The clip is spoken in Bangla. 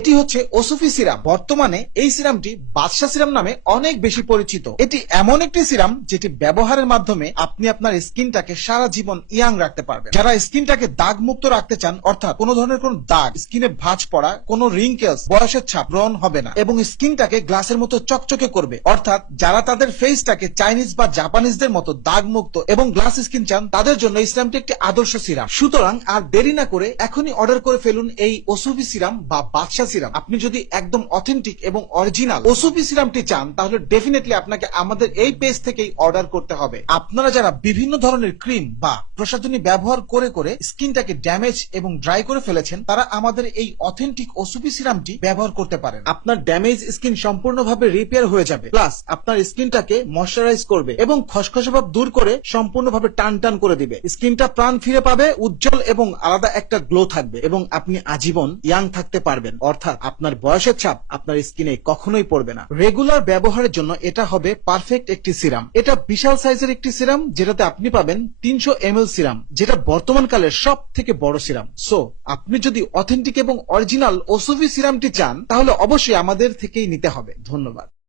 এটি হচ্ছে ওসুফি সিরাম। বর্তমানে এই সিরামটি বাদশা সিরাম নামে অনেক বেশি পরিচিত। এটি এমন একটি সিরাম যেটি ব্যবহারের মাধ্যমে আপনি আপনার স্কিনটাকে সারা জীবন ইয়াং রাখতে পারবেন। যারা স্কিনটাকে দাগ মুক্ত রাখতে চান, অর্থাৎ কোনো ধরনের কোনো দাগ, স্কিনে ভাঁজ পড়া, কোনো রিঙ্কেলস, বয়সের ছাপ ব্রণ হবে না এবং স্কিনটাকে গ্লাসের মতো চকচকে করবে, অর্থাৎ যারা তাদের ফেসটাকে চাইনিজ বা জাপানিজদের মতো দাগ মুক্ত এবং গ্লাস স্কিন চান, তাদের জন্য এই সিরামটি একটি আদর্শ সিরাম। সুতরাং আর দেরি না করে এখনই অর্ডার করে ফেলুন এই ওসুফি সিরাম বা বাদশা সিরাম। আপনি যদি একদম অথেন্টিক এবং অরিজিনাল ওসুফি সিরামটি চান, তাহলে ডেফিনেটলি আপনাকে আমাদের এই পেজ থেকেই অর্ডার করতে হবে। আপনারা যারা বিভিন্ন ধরনের ক্রিম বা প্রসাধনী ব্যবহার করে করে স্কিনটাকে ড্যামেজ এবং ড্রাই করে ফেলেছেন, তারা আমাদের এই অথেন্টিক ওসুফি সিরামটি ব্যবহার করতে পারেন। আপনার ড্যামেজ স্কিন সম্পূর্ণভাবে রিপেয়ার হয়ে যাবে, প্লাস আপনার স্কিনটাকে ময়শ্চারাইজ করবে এবং খসখসে ভাব দূর করে সম্পূর্ণভাবে টান টান করে দিবে। স্কিনটা প্রাণ ফিরে পাবে, উজ্জ্বল এবং আলাদা একটা গ্লো থাকবে এবং আপনি আজীবন ইয়াং থাকতে পারবেন, অর্থাৎ আপনার বয়সের ছাপ আপনার স্কিনে কখনোই পড়বে না। রেগুলার ব্যবহারের জন্য এটা হবে পারফেক্ট একটি সিরাম। এটা বিশাল সাইজের একটি সিরাম, যেটাতে আপনি পাবেন 300 ml সিরাম, যেটা বর্তমান কালের সব থেকে বড় সিরাম। সো আপনি যদি অথেন্টিক এবং অরিজিনাল ওসুফি সিরামটি চান, তাহলে অবশ্যই আমাদের থেকেই নিতে হবে। ধন্যবাদ।